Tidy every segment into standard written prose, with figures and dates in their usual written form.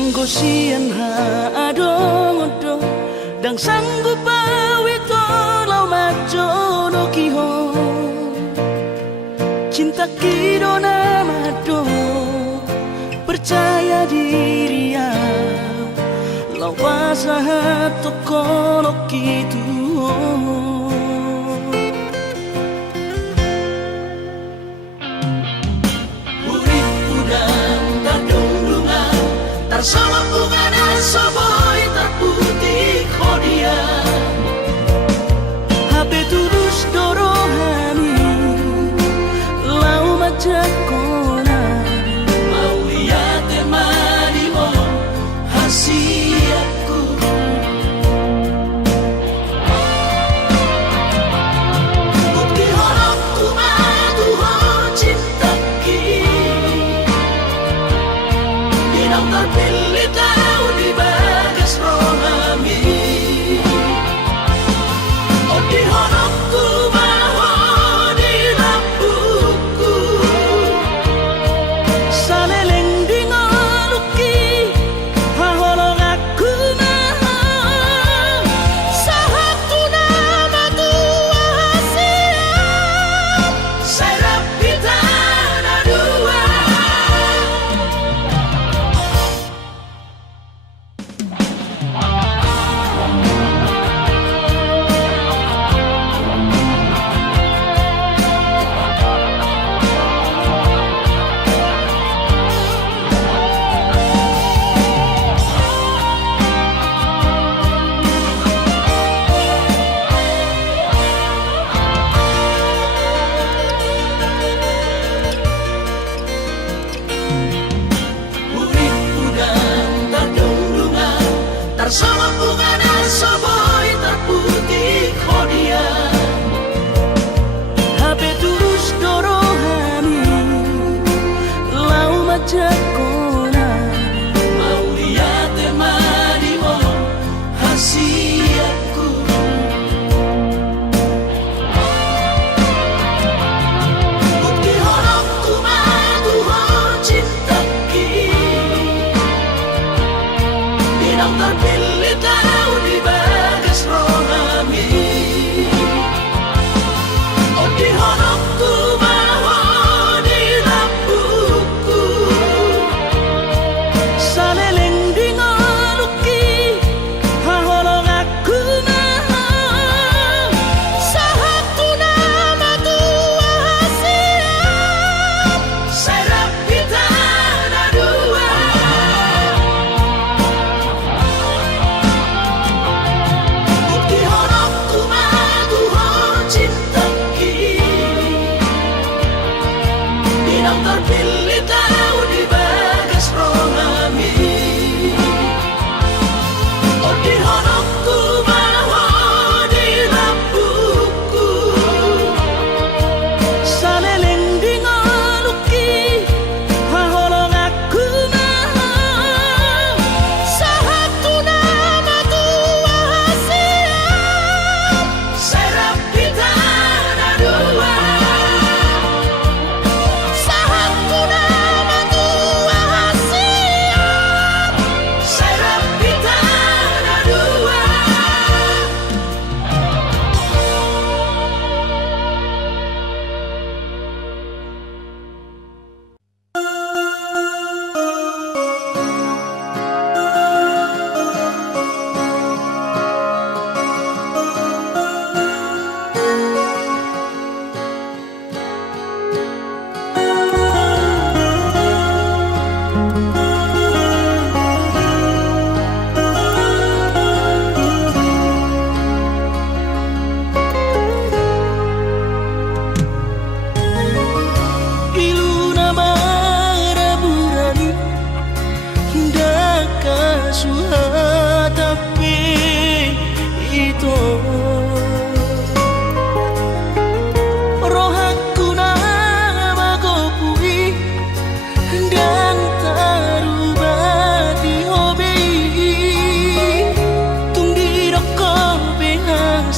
Anggo sian ha adong odo dang sanggup bawi tolo majo no kiho cinta kidona mado percaya diri ya lawasa tokono kitu urip udah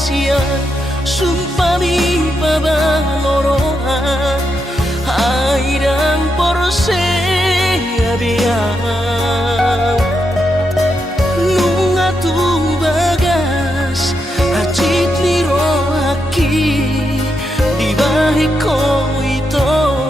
kasihan sumpami pabalorohan airang porse abiang nunga bagas acit liro aki di balik ko ito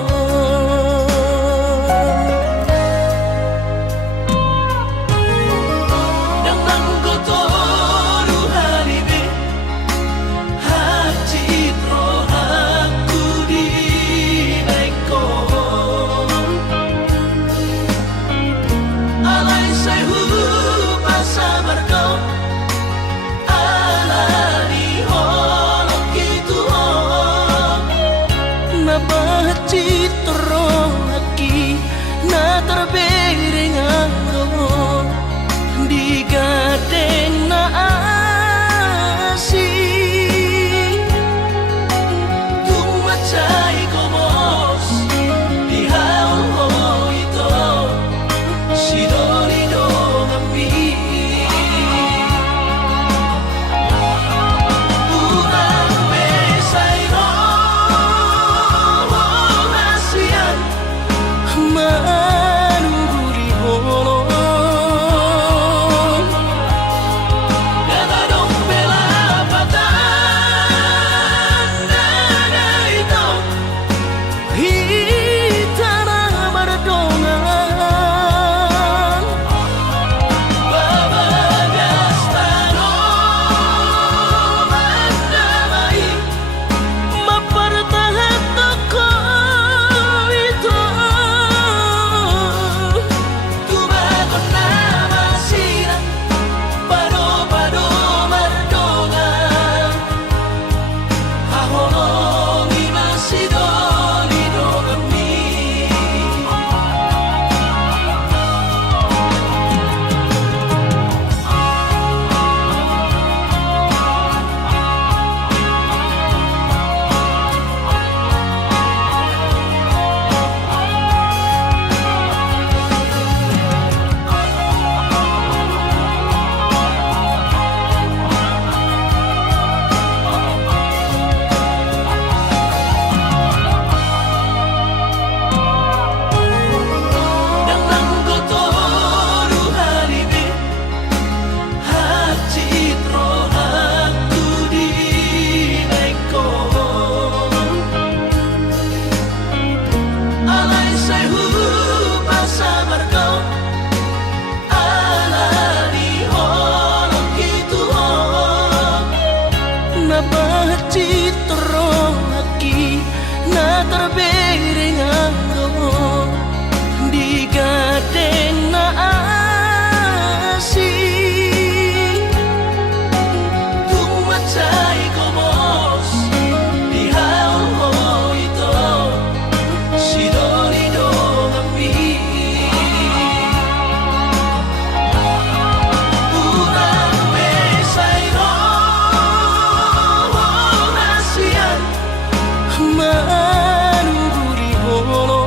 manuguri holo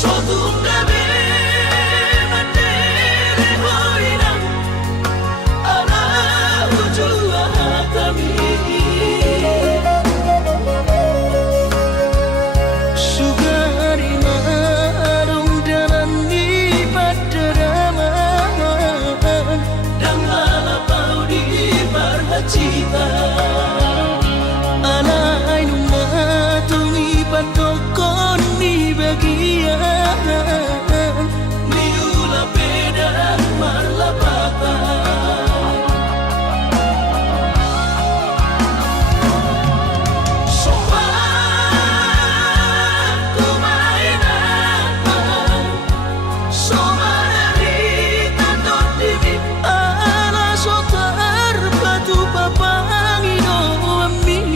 Sotunggabe mandere hoinang ala ujua hatami Sugari marung dalam di padaraman dan lalapau di marhacita Alay numatungi patokon ni bagian Miula pedang marlapatan Sopan kumainan Somanari tatot dimi Ala sotar batu papangino ami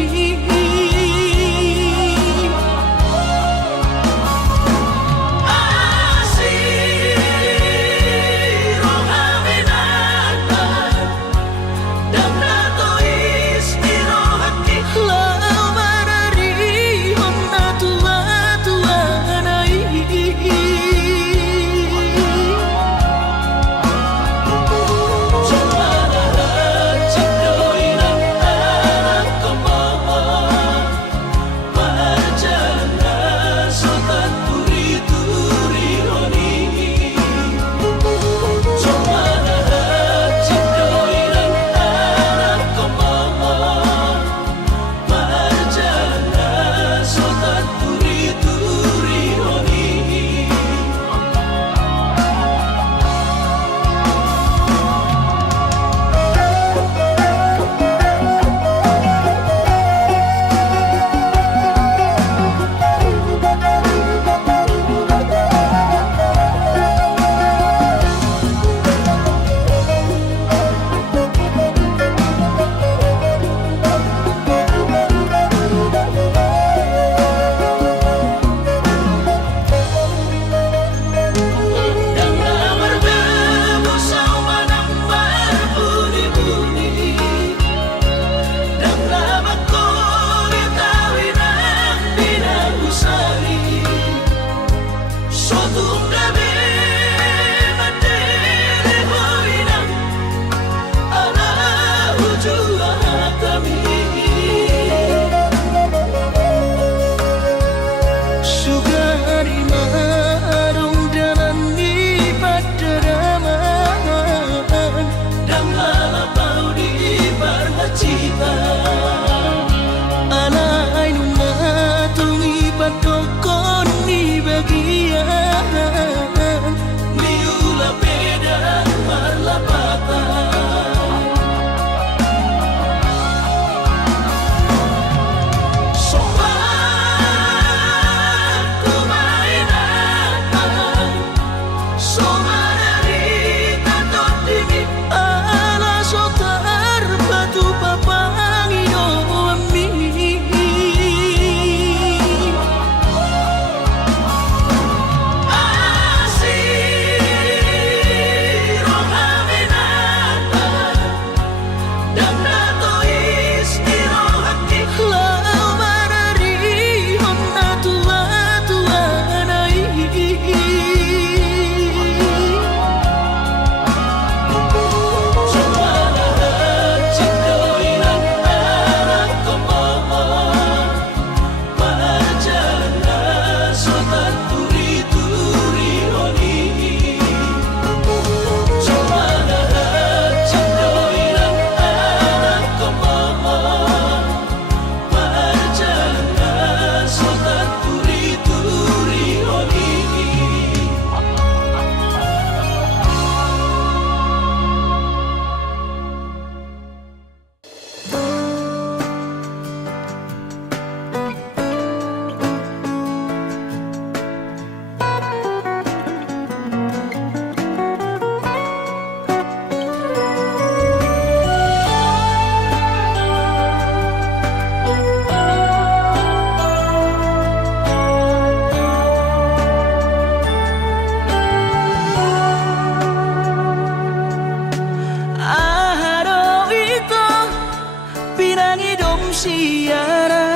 siara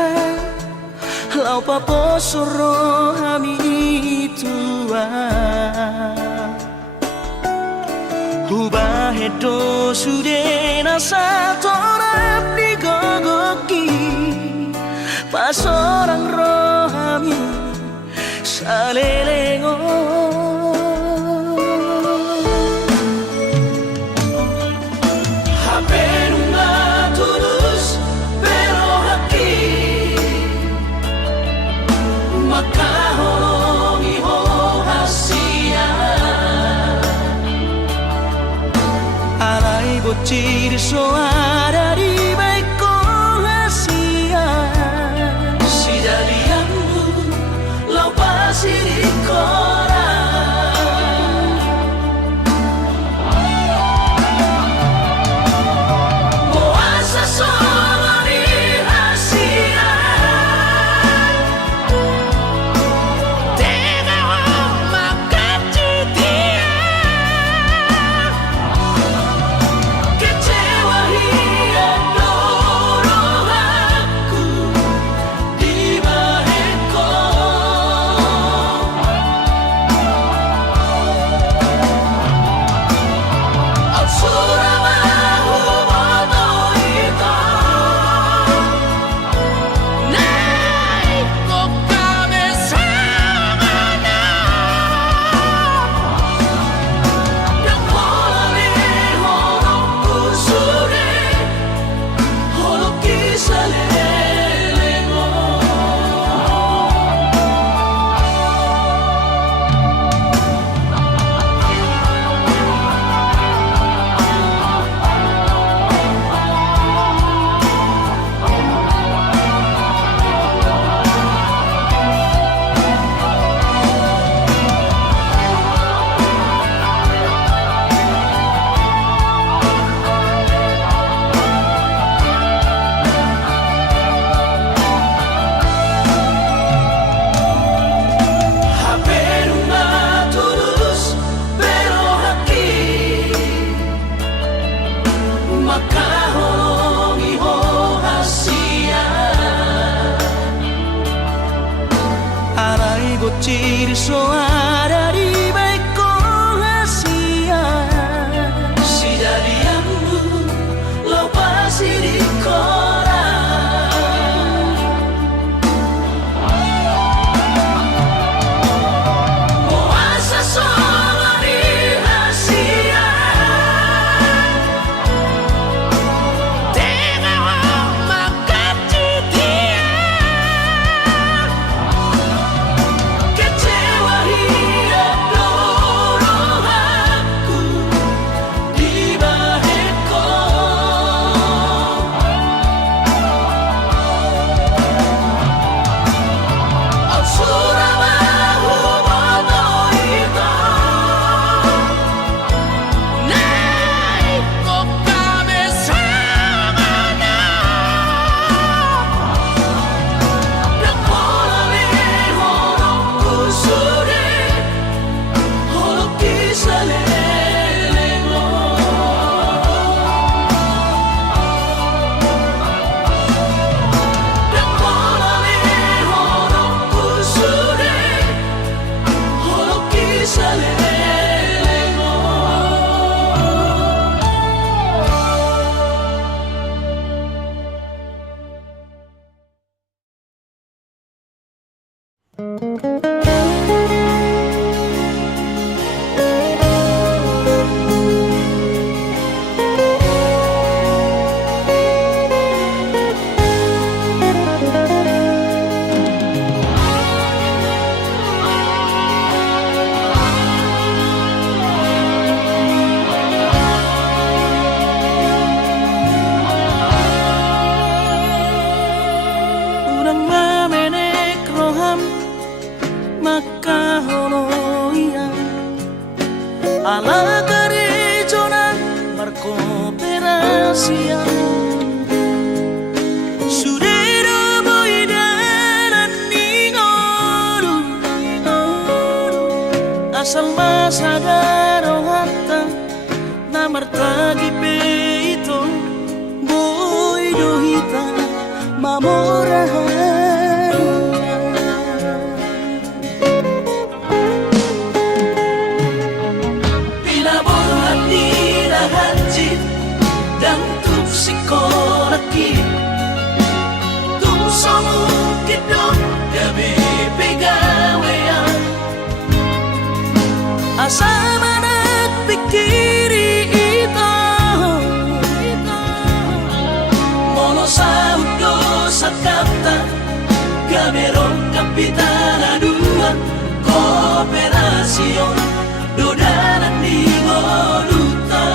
lau papo soro hami itu Ubah itu sudah nasa torap di gogoki. Pas orang rohami salelengo. HP nunggah tulus pero hati maka holongi ho hasia alai bocil soara di baik ko hasia si dalianmu lau pasir di koran puasa solo di hasia tega ho makan dia kecewa hidup doro aku di balikku Suramahu bodo ito naik kok kami sama na yang holali holokku sure holoki salelengo HP nunggah tulus pero hati maka holongi ho hasia alai bocil soara di baik ko hasia si dalianmu lau pasir di koran puasa solo di hasia tega ho makan dia kecewa hidup doro aku di balikku Suramahu bodo ito naik kok kami sama na yang holali holokku sure holoki salelengo yang holali holokku sure holoki salelengo Urang mamenek roham maka holoian ala garejona marco perasia surero boidanan ningoru asal masadaro hatta namartagi peito boidohita mamorahan asa manat pikiri ito mono sa udo sa kapta gamerong kapitan aduan kooperasyon dodanan di ngoluta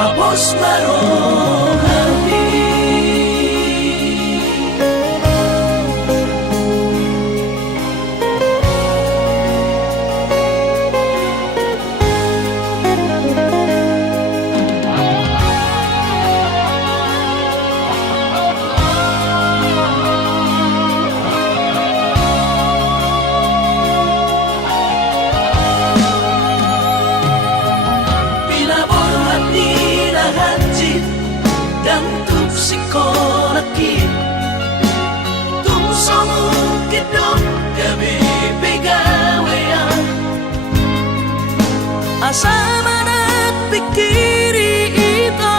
Papos marong hati dan tuk sikolakit tung somong kidong gabi pegawean asa manat pikiri ito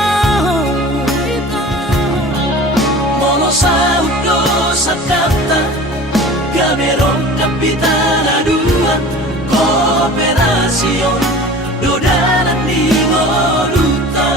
mono sa udo sa kapta gamerong kapitan aduan kooperasyon dodanan di ngoluta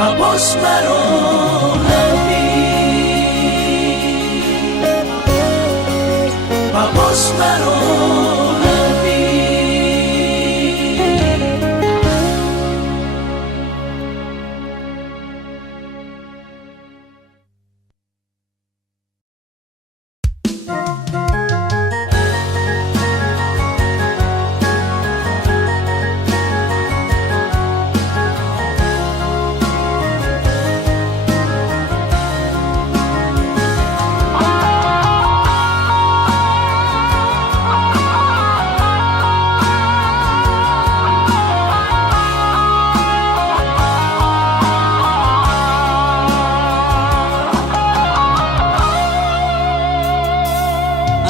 Papos marong hati Papos marong hati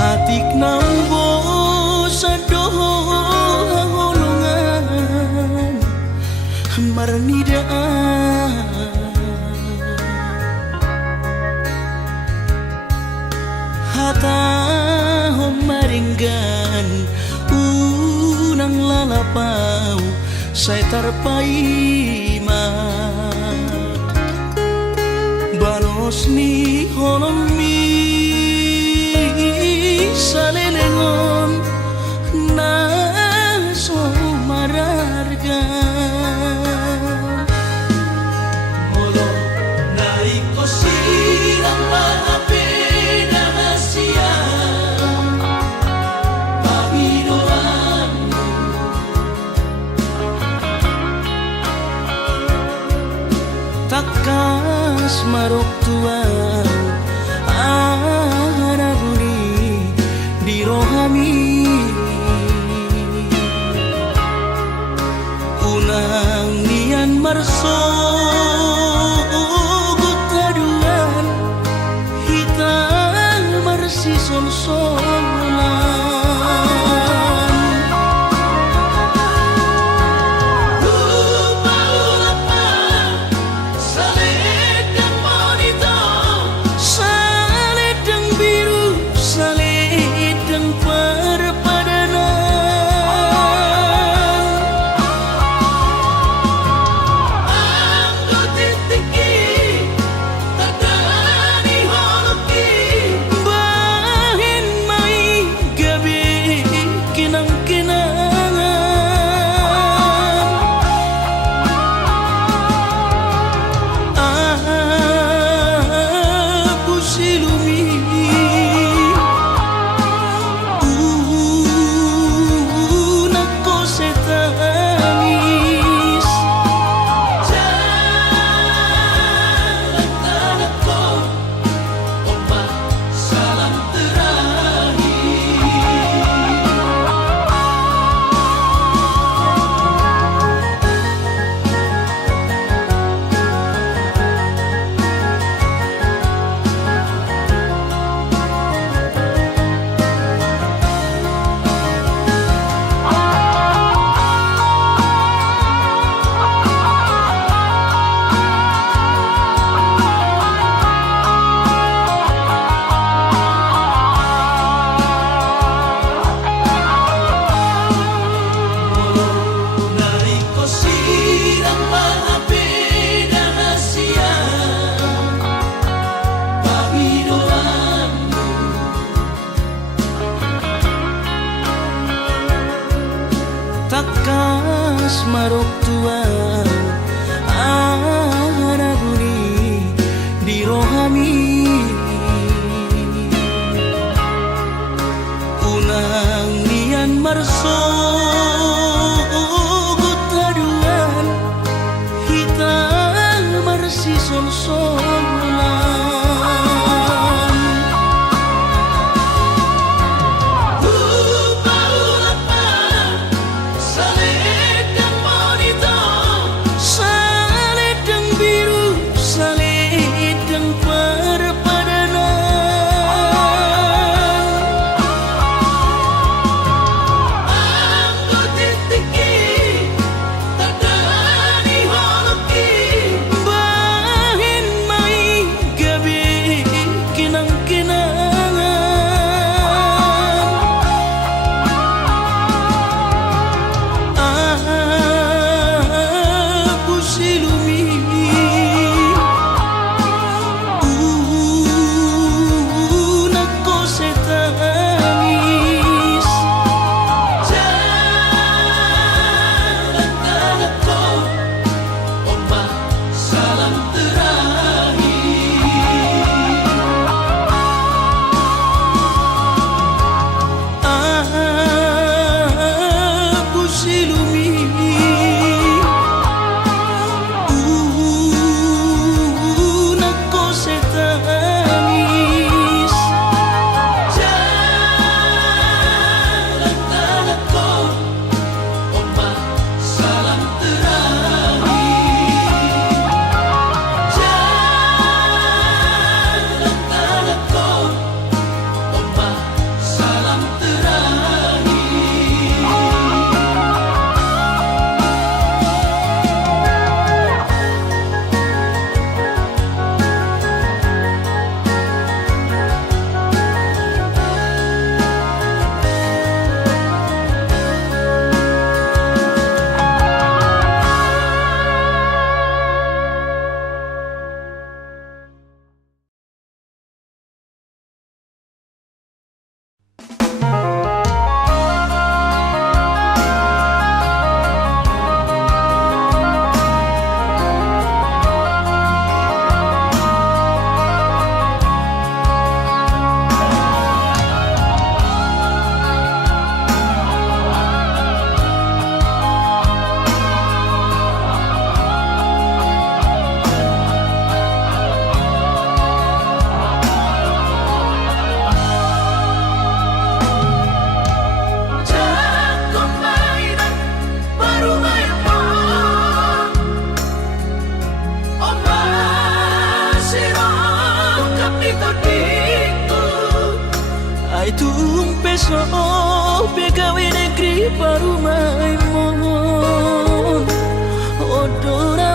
atik nambo sa doho hahulungan marnidaan hata maringgan unang lalapaw say tarpaima banos ni holomi salelengon na so mararga molo naiko sirang maapi na siya pagino marok tua anak budi di rohami unang nian marso gutaduan hitam marsi sol-solan takas marok tua anak budi di rohami unang nian marso gutaduan hitam marsi sol-solan pegawai negeri Parumai mohon odora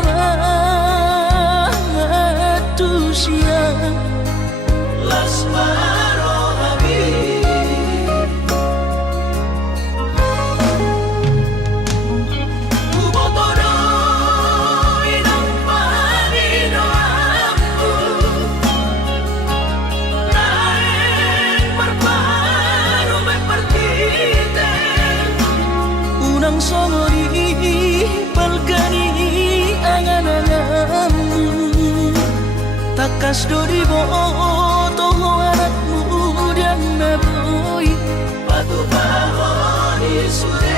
matusia lasmaro habib kubotoro inang panino aku naeng berparu mepertite unang songori balkani angan-anganmu takas dori boto anakmu dan naboy batu bahon isude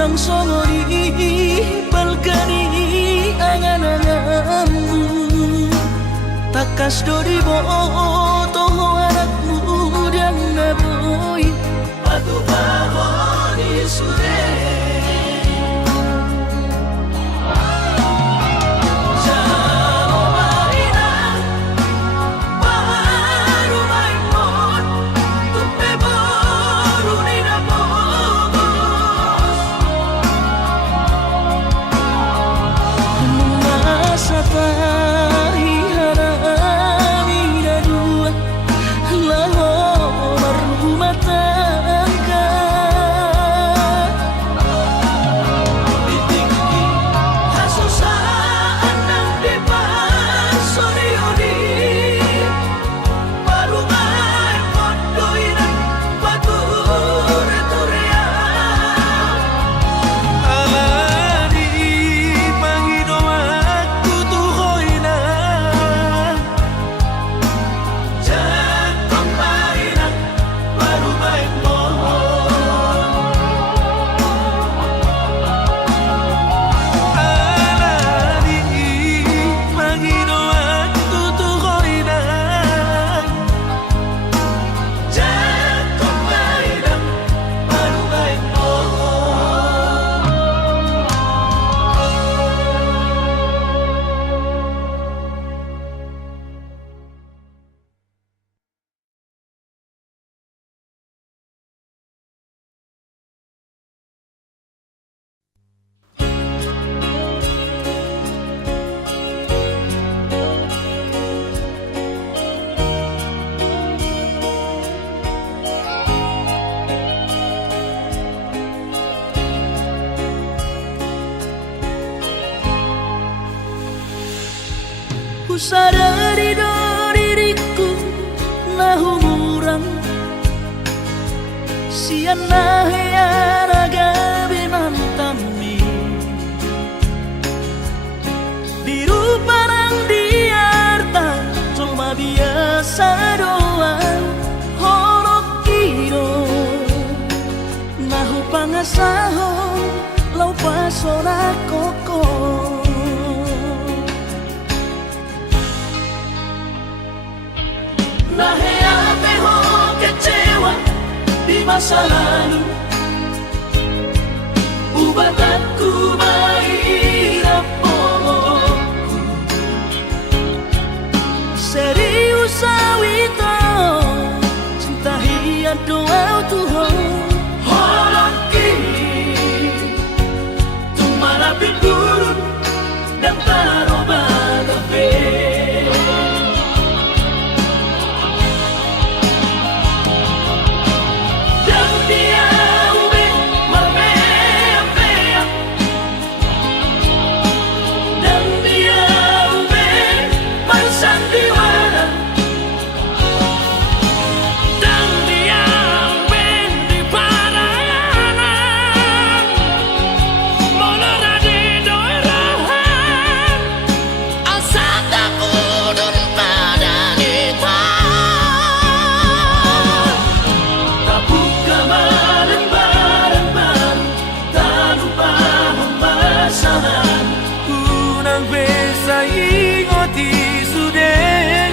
unang songori balkani angan-anganmu takas dori boto anakmu dan naboy batu bahon isude sadari do diriku nahumuran siana raga binantami biru parang diarta cuma biasa doang horok kiro masa lalu. Ubah aku mahirap pomoku. Serius awito cinta hiat doa Tuhan. Holaki tumara pigurun dan taroba gabe. Dan dia ube marmea. Dan dia ube marsandiwara. Dan dia ube di parayanan. Molora di doirahan. Asal tak pudun pada nita. Tak buka bareng-bareng, tak lupa pembasahan. Unang besa ingoti sudah.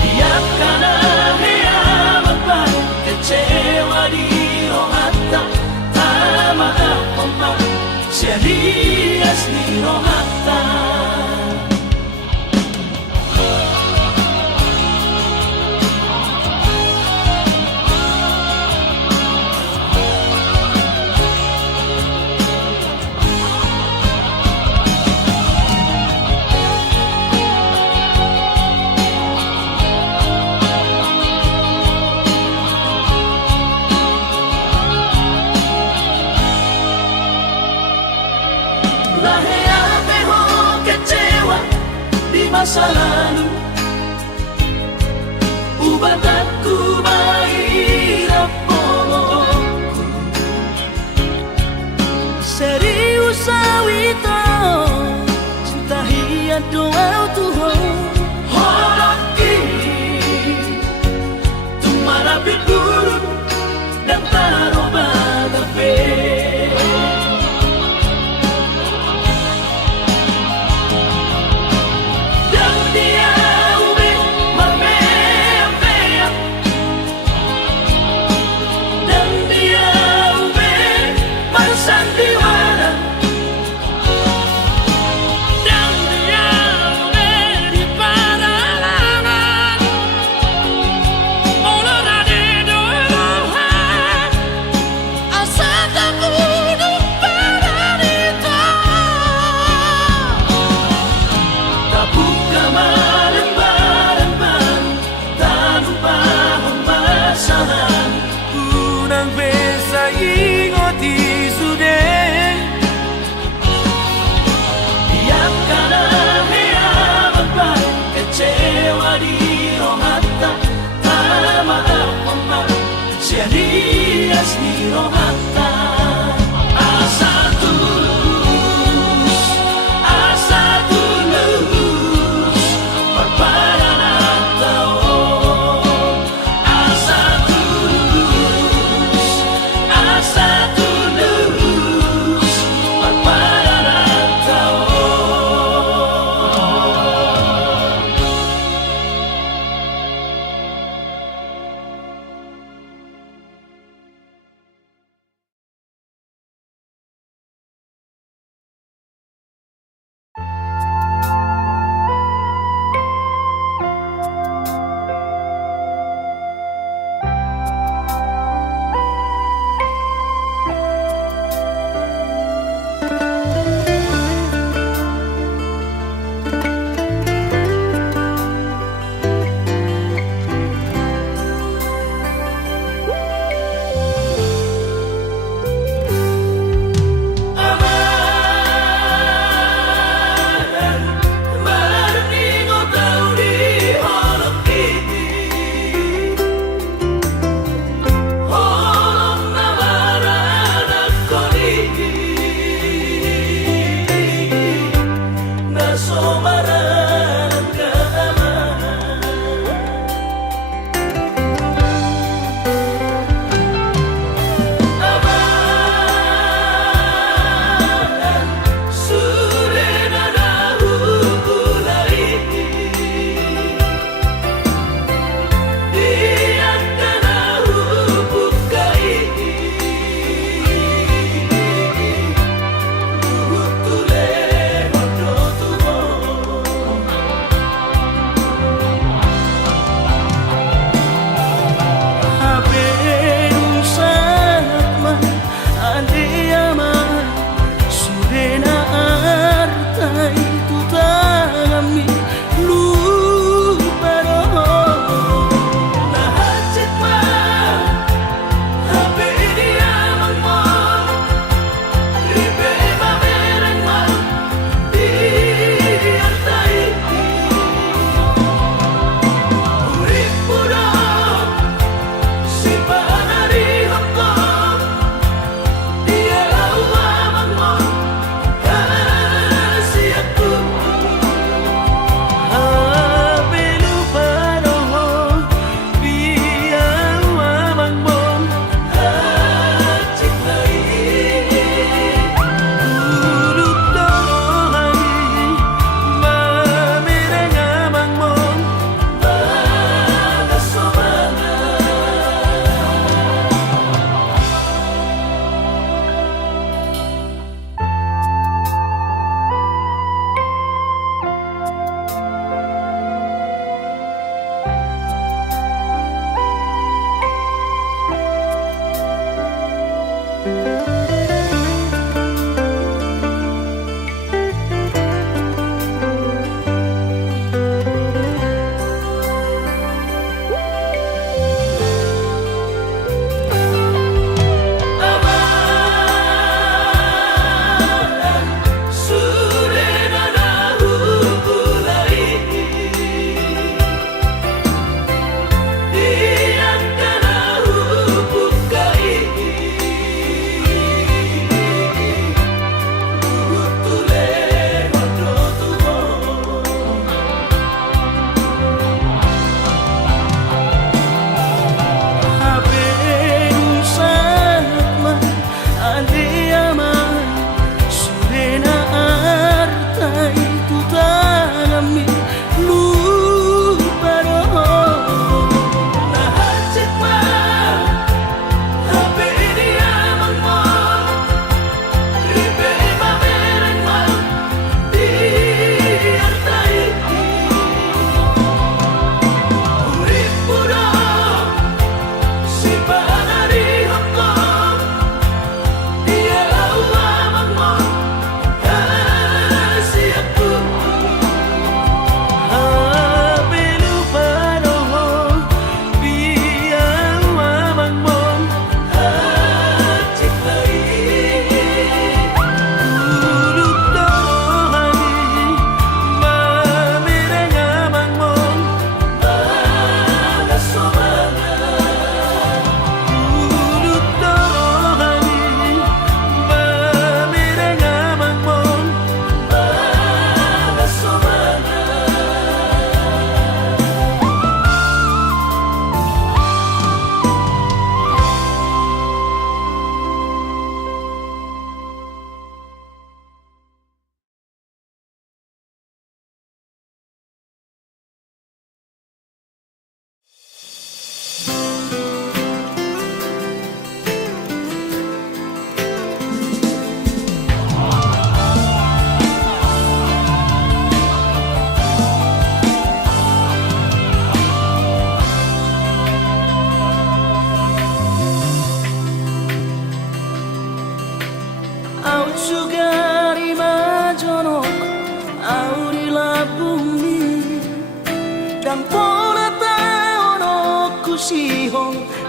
Biarkan ahia mempan kecewa di rohata. Tak maaf omak serius di rohata. Lahir peho kecewa di masa lalu. Ubah aku mahirap pomoku. Serius awito cinta hiat doa Tuhan. Holaki tumara pigurun dan taroba gabe. Dan dia ube marmea. Dan dia ube marsandiwara. Dan dia ube di paralangan. Molora di doirahan. Asal tak pudun pada nita. Tak buka bareng-bareng, tak lupa pembasahan. Unang besa ingoti sudah. Biarkan ahia mempan kecewa di rohata. Tak maaf omak serius di rohata.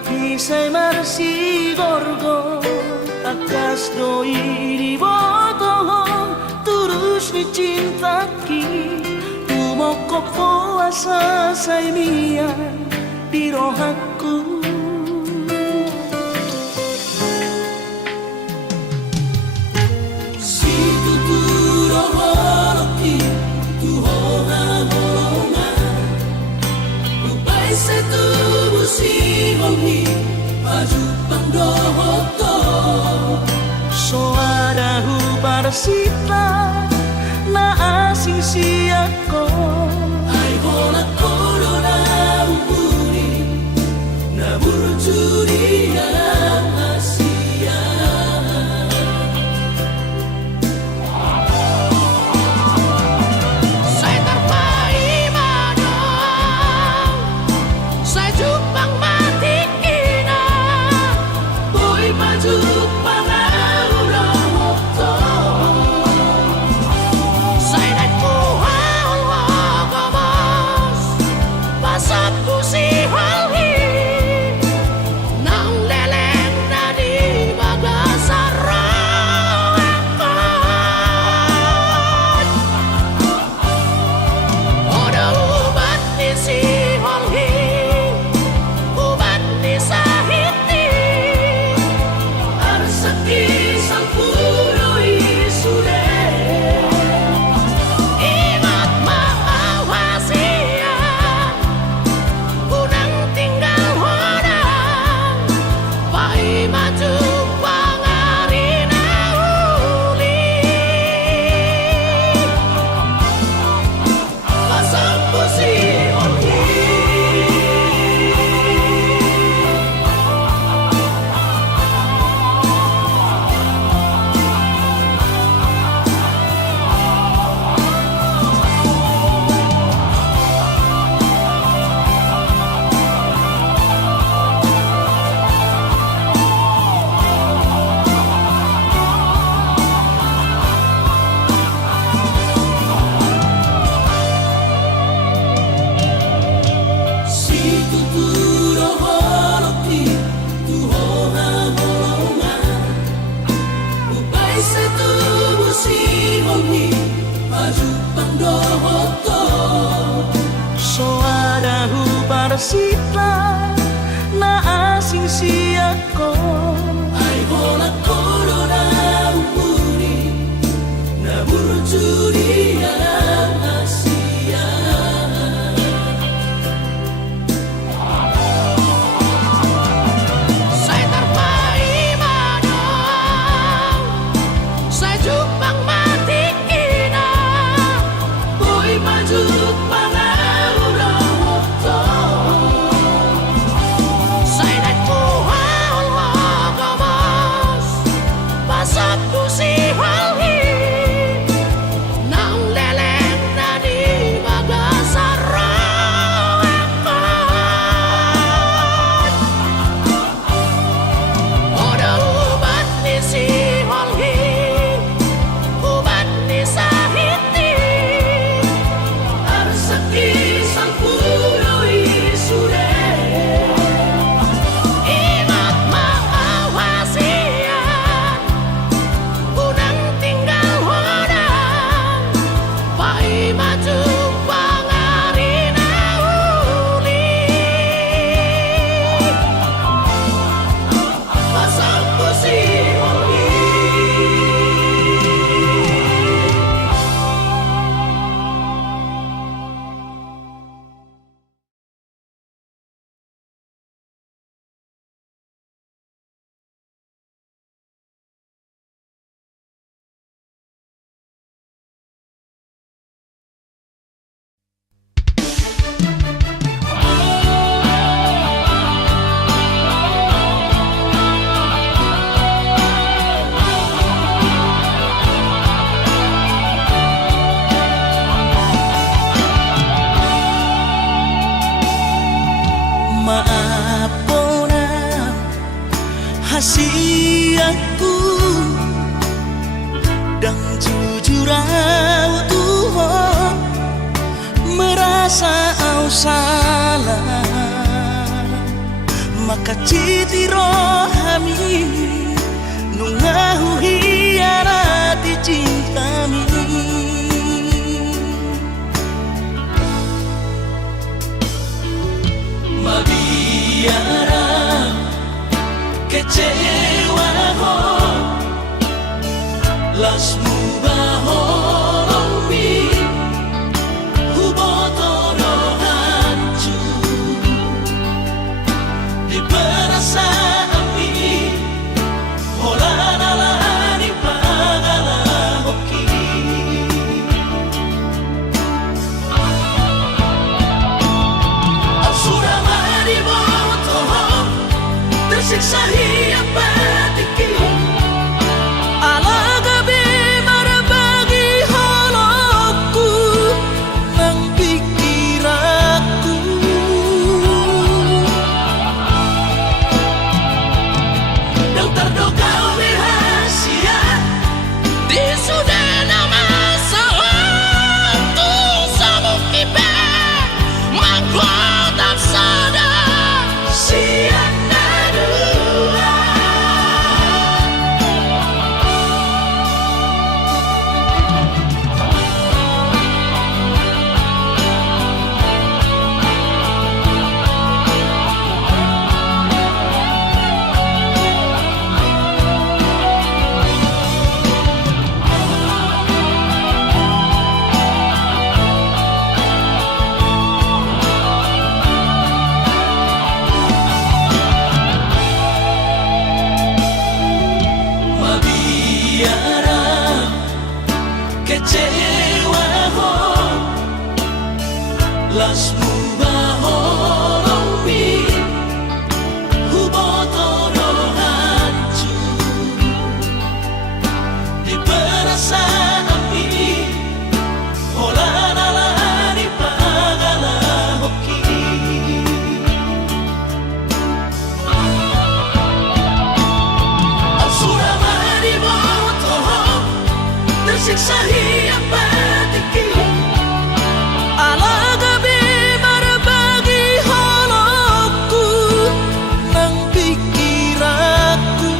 Bisay marsigorgo akas doi di botohong turus ni cintaki umoko puasa say miyan di rohaku si tuturo holoki tuhoha holonga ubay sa tubo si hongi maju pangdohoto soarahu para sita na asing siyako ay hola corona umuri na burujuri Asia saya terpaimano saya jupang mati kina boy maju pangauramoto saya naik kuhal wagamos pasap pusi halhi nang leleng na di bagasarakan oda ubat ni si halhi ubat ni sahiti arsaki sang puro isure ingat maawasiya unang tinggal horang pai maju pangarina uli pasang pusi ongi si tuturo holoki tuhoha holonga ubay sa tubo si hongi maju pangdohoto soarahu para sita na asing siyako ay hola corona umuri na burujuri Asia saya terpaimano saya jupang mati kina boy maju pangauramoto saya naik kuhal wagamos pasap pusi halhi nang leleng na di bagasarakan oda ubat ni si halhi ubat ni sahiti arsaki sang puro isure ingat maawasiya unang tinggal horang pai maju pangarina uli pasang pusi ongi maapona hasiaku dan jujur Tuhan merasa au salah makaciti rohami nungahu hianati cintami. Mabiara kecewa ho lasmu baholomi hubotoro hancur di perasaan ini holanala di pagala hoki. Absurama di boto tersiksa hidup batiki ala gabi marabagi holoku nang pikiranku. Dan terdoka rahasia Di sudah nama sewaktu sabuk kipe Mangkuat tak sadar siana dua. Mabiara kecewa ho lasmu baholomi hubotoro hancur di perasaan ini holanala di pagala hoki. Absurama di boto tersiksa hidup batiki ala gabi marabagi holoku nang pikiranku.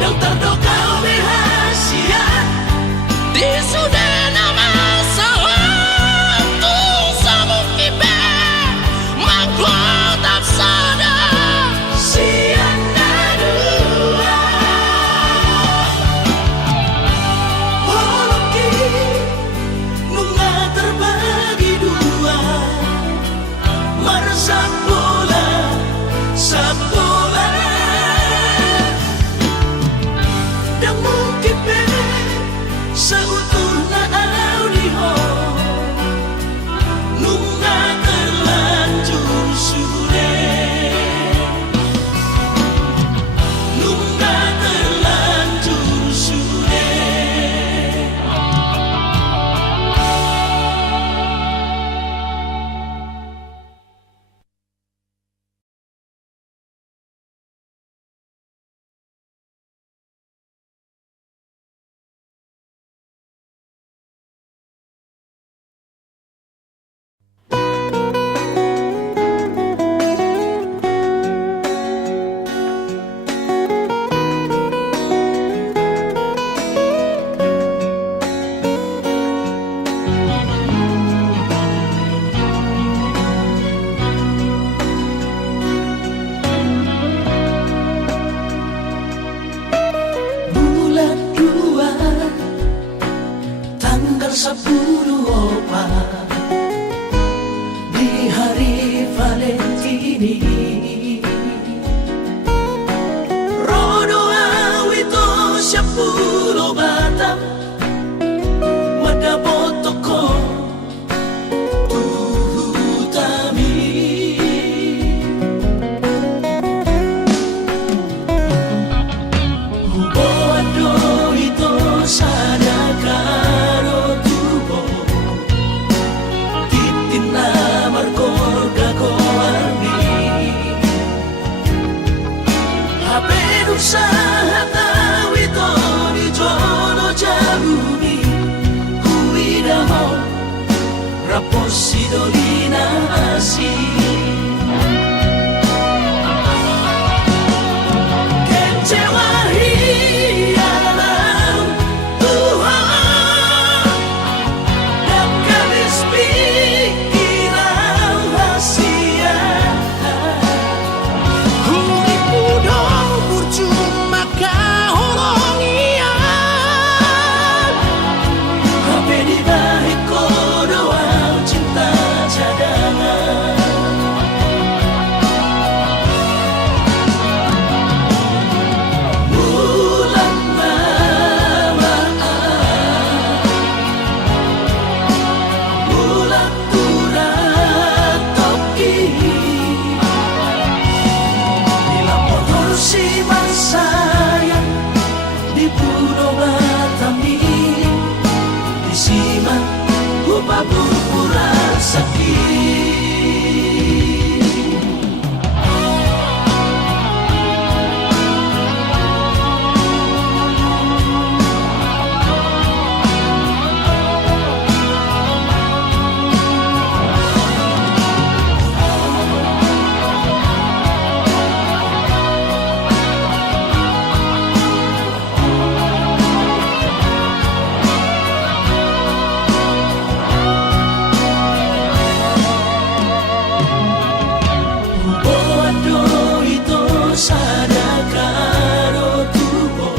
Dan terdoka rahasia Di sudah nama sewaktu sabuk kipe Mangkuat tak sadar siana dua. Holoki nunga terbagi dua meresap bola sabola dan mungkin seutuhnya audio nunga terlanjur sudah nunga terlanjur sudah. Bulan 2 tanggal 10 di hari Valentini rodo awito 10 batang madabotoko tuhutami huboando ito sadakaro tubo titin na markorga ko armi Sidolina asih kecewa hilang Tuhan dan kabis pikiran rahasia Huri muda bercuma kahorong iya Hape di balik kodoan cinta cadangan Bulan mamaan Bulan turat toki Bila motor si sayang di Pulau Batami di Siman upah berpura sakit Bodo itu sadakaro tuho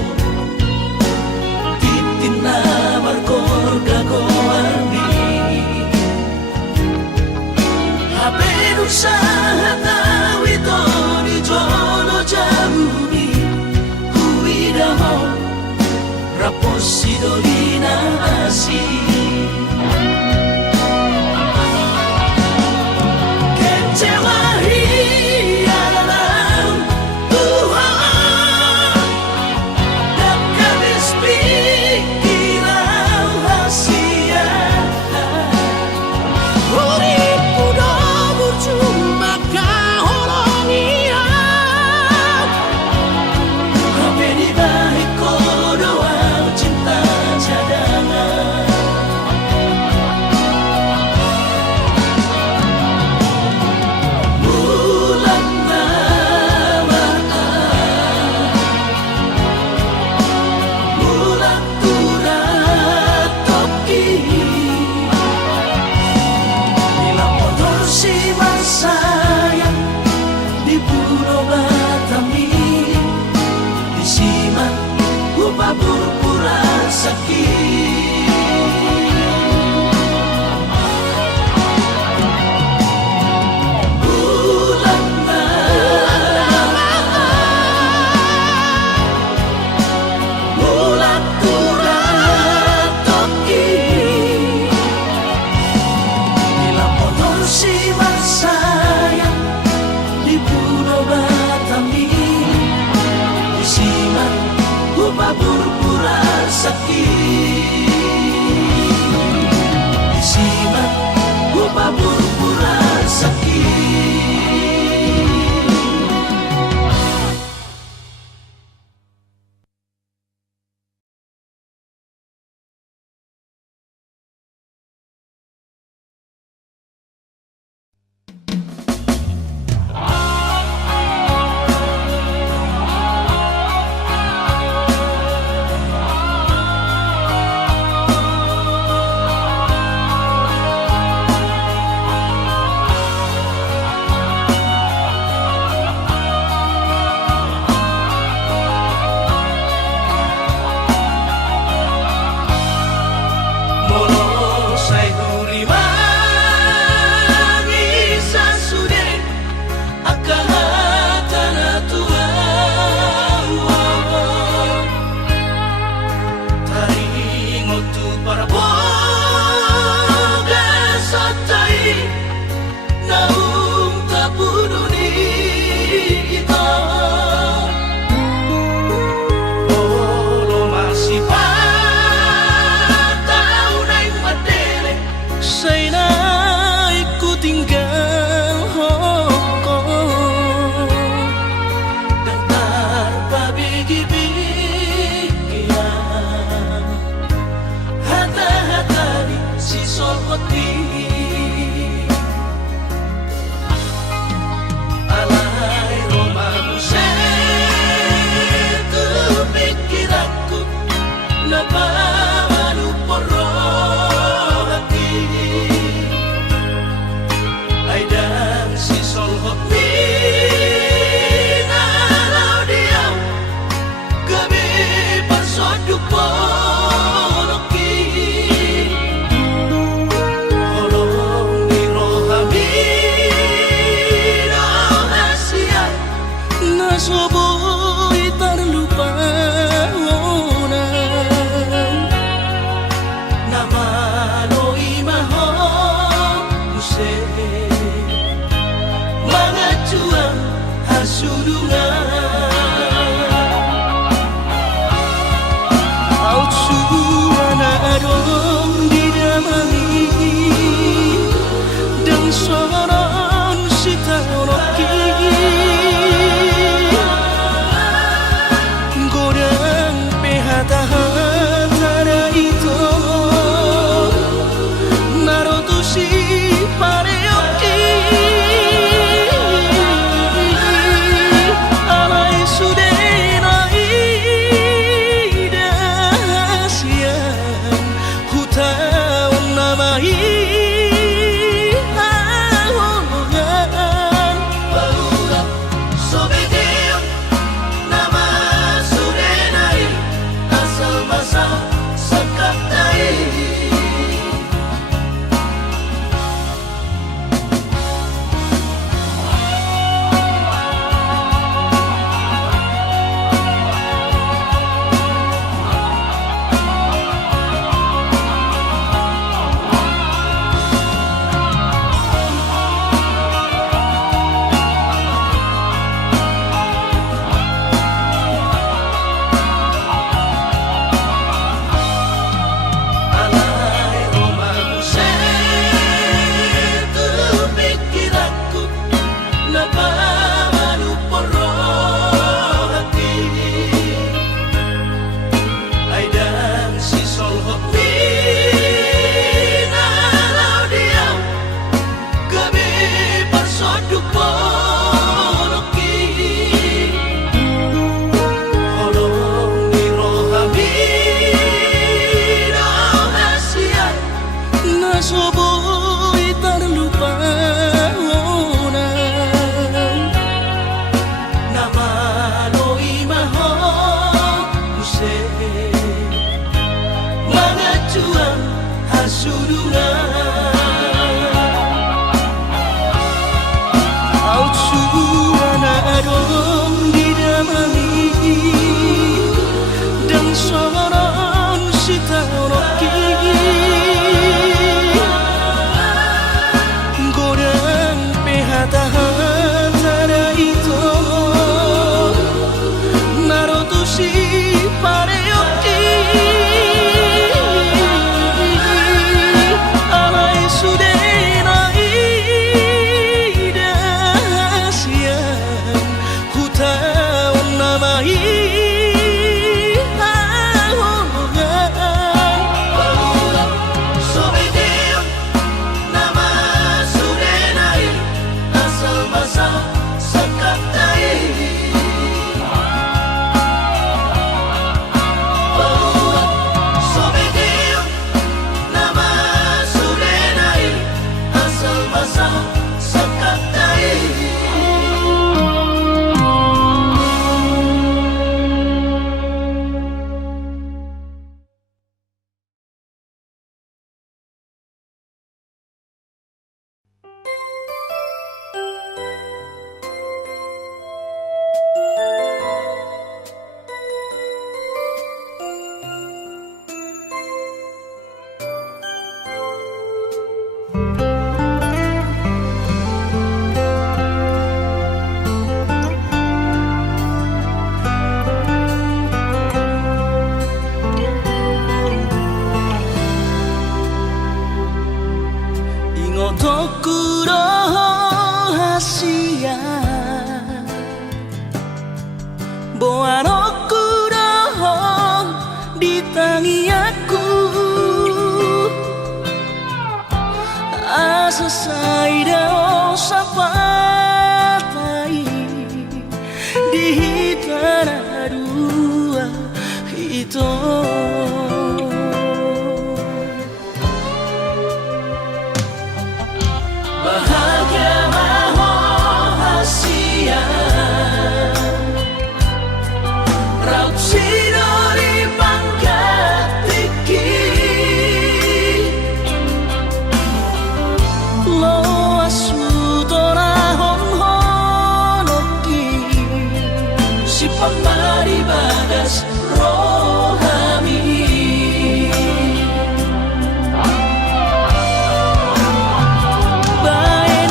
Titina markor kagoani Habe usaha tawito di jono jahuni Huidaho rapos sidolina asih kecewa hilang Tuhan dan kabis pikiran rahasia Huri muda bercuma kahorong iya Hape di balik kodoan cinta cadangan Bulan mamaan Bulan turat toki Bila motor si sayang di Pulau Batami di Siman upah berpura sakit Bulan bulan turat toki Bila motor si sayang di Pulau Batami di Siman upah berpura sakit di Siman upah berpura sakit solkoti Mga juang hasurungan Au suana adong di damani Dan soron sita roki Godang pehata-hata itu Narotushi pareoki Alai sudenai dasian Hutaon namai ahongan Barulang sobedeong nama sudenai Asal basa sakaptai Alai romaku setu pikiranku Napamanu poro hati Aidan si solhot nalau diam Gabi persoduk ponoki Holong di rohami Hasian Nasoboy terlupa Nama no imaho Use Mga juang hasurungan Au suana adong di damani Dan soron sita roki Godang pehata-hata itu Narotushi pareoki Alai sudenai dasian Hutaon namai ahongan Barulang sobedeong nama sudenai Asal basa sakaptai Barulang sobedeong nama sudenai Asal basa sakaptai Ingotokuro hasia Boarokuro di tangi aku Asa saida osapatai Di hitara dua itu Bahagia maho hasian Raut sinori pangkat tiki Lo asu torahon honoki Si pamari bagas rohami Bae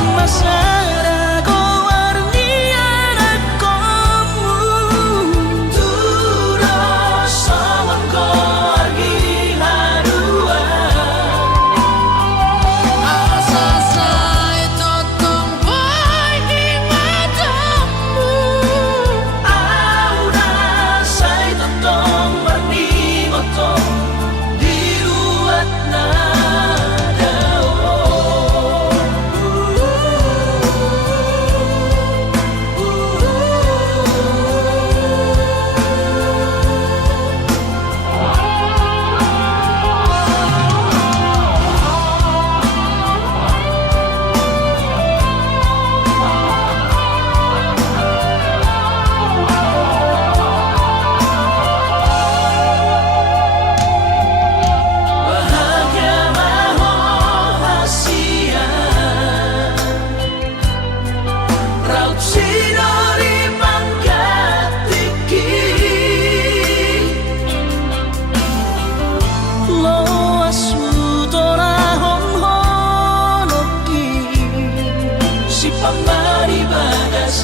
sinori pangkatiki lo asudora honhonoki si pamari bagas